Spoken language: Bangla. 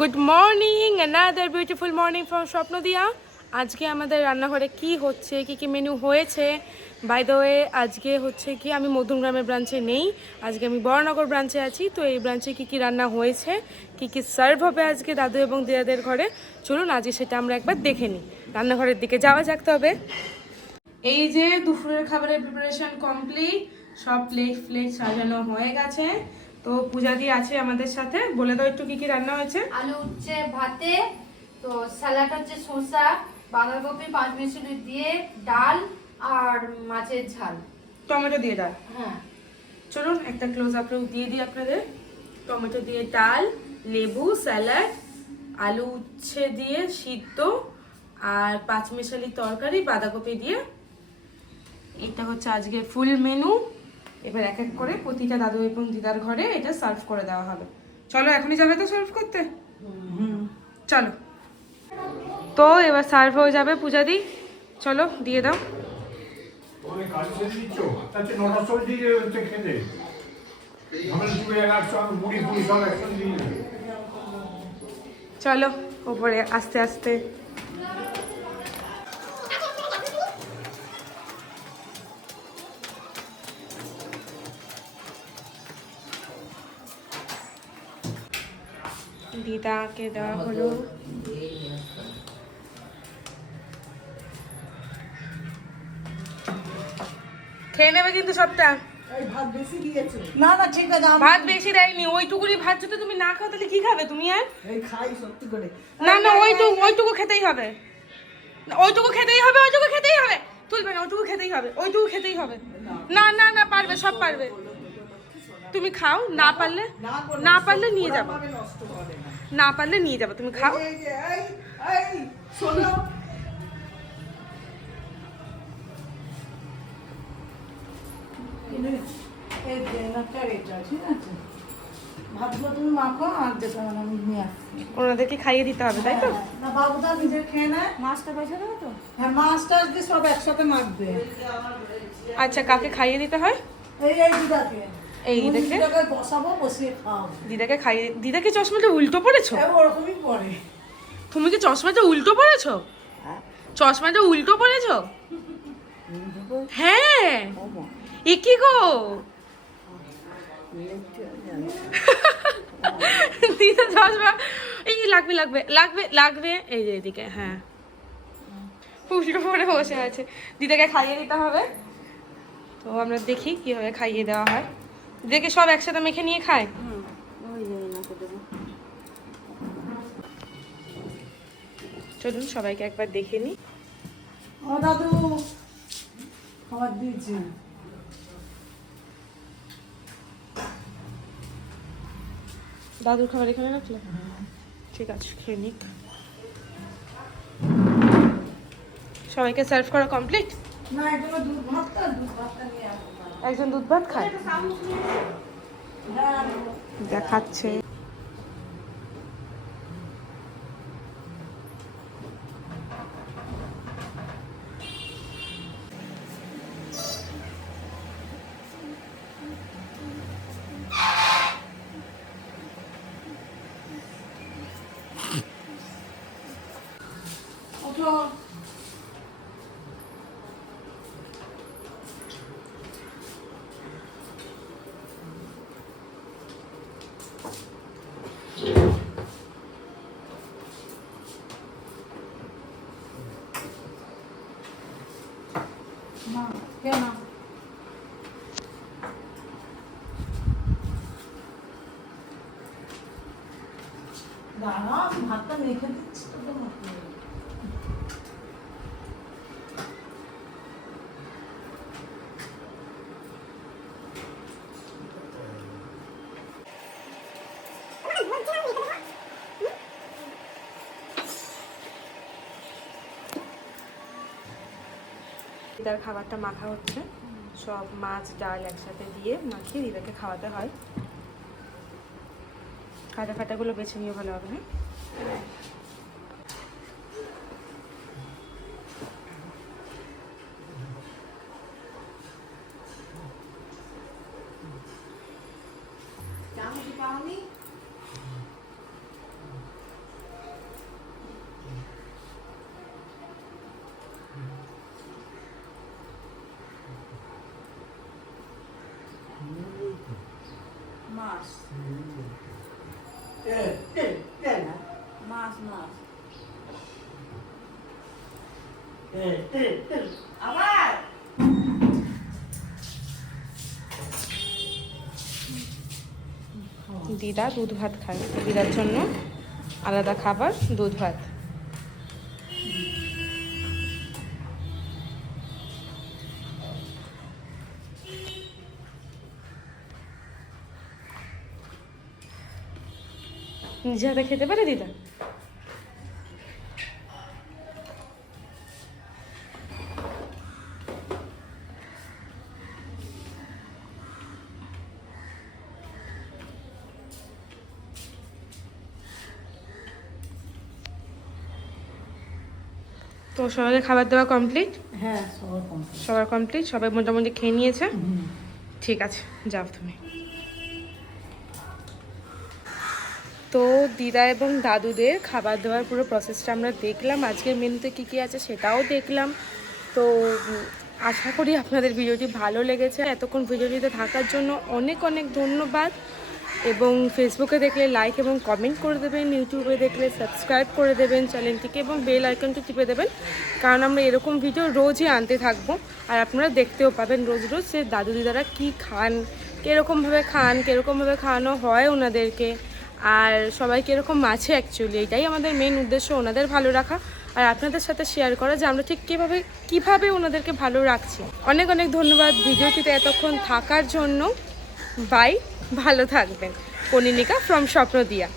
Good morning, another beautiful morning from Swapnadiya. আজকে আমাদের রান্নাঘরে কি হচ্ছে, কি মেনু হয়েছে। বাই দ্য ওয়ে, আজকে হচ্ছে কি আমি মধ্যমগ্রামের ব্রাঞ্চে নেই, আজকে আমি বড়নগর ব্রাঞ্চে আছি। তো এই ব্রাঞ্চে কি রান্না হয়েছে, কি সার্ভ হবে আজকে দাদু এবং দিদাদের ঘরে, চলুন আজকে সেটা আমরা একবার দেখে নিই। রান্নাঘরের দিকে যাওয়া যাক তবে। এই যে দুপুরের খাবারের প্রিপারেশন কমপ্লিট, সব প্লেট সাজানো হয়ে গেছে। তো পূজা দি আছে আমাদের সাথে, বলে দাও একটু কি রান্না হয়েছে। আলু হচ্ছে ভাতে, তো স্যালাড হচ্ছে শসা, বাঁধাকপি, পাঁচমিশালি দিয়ে ডাল আর মাছের ঝাল, টমেটো দিয়ে ডাল। হ্যাঁ চলুন একটা ক্লোজ আপ দিয়ে দিই আপনাদের। টমেটো দিয়ে ডাল, লেবু, স্যালাড, আলু উচ্ছে দিয়ে সিদ্ধ, আর পাঁচমিশালি তরকারি বাঁধাকপি দিয়ে। এটা হচ্ছে আজকের ফুল মেনু। এবার এক এক করে প্রতিটা দাদু এবং দিদার ঘরে এটা সার্ভ করে দেওয়া হবে। চলো এখনই যাবে তো সার্ভ করতে? চলো। তো এবার সার্ভ হয়ে যাবে পূজাদি, চলো দিয়ে দাও। চলো ওপরে আস্তে আস্তে। দিদাকে দেওয়া হলো। খেয়ে নেবে কিন্তু সবটা। ভাত বেশি দিয়েছে। না না ঠিক আছে, ভাত বেশি দেয়নি, ওইটুকুনি ভাত যদি তুমি না খাও তাহলে কি খাবে তুমি? আর এই খাই সত্যি করে। না না, ওইটুকু খেতেই হবে, ওইটুকু খেতেই হবে, ওইটুকু খেতেই হবে। তুলবে না, ওইটুকু খেতেই হবে, ওইটুকু খেতেই হবে। না না না, পারবে, সব পারবে। তুমি খাও, না পারলে নিয়ে যাবো, না পারলে নিয়ে যাবো, তুমি খাও। এই যে এই শোনো, এই যে নাটা এটা ঠিক আছে, ভাতগুলো তুমি মাখো আর যেটা আমি নিয়ে আসছি। ওনাদেরকে খাইয়ে দিতে হবে, তাই তো? না বাবুটা নিজে খেয়ে নেয়। মাছটা পয়সা দেবো তো? হ্যাঁ মাছটা দিয়ে সব একসাথে মাখবে। আচ্ছা, কাকে খাইয়ে দিতে হয়? এই দিদাকে, এই দিদাকে? দিদাকে বসাবো, বসিয়ে খাও। দিদাকে খাইয়ে। দিদাকে চশমাটা উল্টো পড়েছো? ওরকমই পরে। তুমি কি চশমাটা উল্টো পড়েছো? চশমাটা উল্টো পড়েছো? হ্যাঁ, এ কি গো দিদা চশমা, এই লাগবে লাগবে লাগবে লাগবে, এই যে এদিকে, হ্যাঁ উল্টো পড়ে বসে আছে। দিদাকে খাইয়ে দিতে হবে, তো আমরা দেখি কিভাবে খাইয়ে দেওয়া হয়। দিদাকে সব একসাথে মেখে নিয়ে খায়। চলুন সবাইকে একবার দেখে নিই। ও দাদু খাবার দিয়েছি। দাদুর খাবার এখানে রাখলে? ঠিক আছে, খেয়ে নিক। সবাইকে সার্ভ করা কমপ্লিট। না একজন দুধ ভাতটা নিয়ে আসো। একজন দুধ ভাত খায়, হ্যাঁ দেখাচ্ছে। ওঠো। না কেন দাঁড়া, ভাতটা মেখে দিচ্ছি তো। দিদার খাবারটা মাখা হচ্ছে, সব মাছ ডাল একসাথে দিয়ে মাখিয়ে দিদাকে খাওয়াতে হয়। কাটা ফাটাগুলো বেছে নিয়ে ভালো হবে, হ্যাঁ। মাছ মাছ আবার দিদা দুধ ভাত খায়, দিদার জন্য আলাদা খাবার দুধ ভাত। নিজে হাতে খেতে পারে দিদা? তো সবাইকে খাবার দেওয়া কমপ্লিট? হ্যাঁ সবার কমপ্লিট। সবার কমপ্লিট, সবাই মোটামুটি খেয়ে নিয়েছে। ঠিক আছে, যাও তুমি। তো দিদা এবং দাদুদের খাবার দেওয়ার পুরো প্রসেসটা আমরা দেখলাম, আজকের মেনুতে কী কী আছে সেটাও দেখলাম। তো আশা করি আপনাদের ভিডিওটি ভালো লেগেছে। এতক্ষণ ভিডিওটিতে থাকার জন্য অনেক অনেক ধন্যবাদ। এবং ফেসবুকে দেখলে লাইক এবং কমেন্ট করে দেবেন, ইউটিউবে দেখলে সাবস্ক্রাইব করে দেবেন চ্যানেলটিকে এবং বেল আইকনটি টিপে দেবেন, কারণ আমরা এরকম ভিডিও রোজই আনতে থাকবো। আর আপনারা দেখতেও পাবেন রোজ রোজ যে দাদু দিদারা কী খান, কীরকমভাবে খান, কীরকমভাবে খাওয়ানো হয় ওনাদেরকে, আর সবাই কীরকম আছে অ্যাকচুয়ালি। এটাই আমাদের মেন উদ্দেশ্য, ওনাদের ভালো রাখা আর আপনাদের সাথে শেয়ার করা যে আমরা ঠিক কীভাবে ওনাদেরকে ভালো রাখছি। অনেক অনেক ধন্যবাদ ভিডিওটিতে এতক্ষণ থাকার জন্য। বাই, ভালো থাকবেন। কনিনিকা ফ্রম স্বপ্নদিয়া।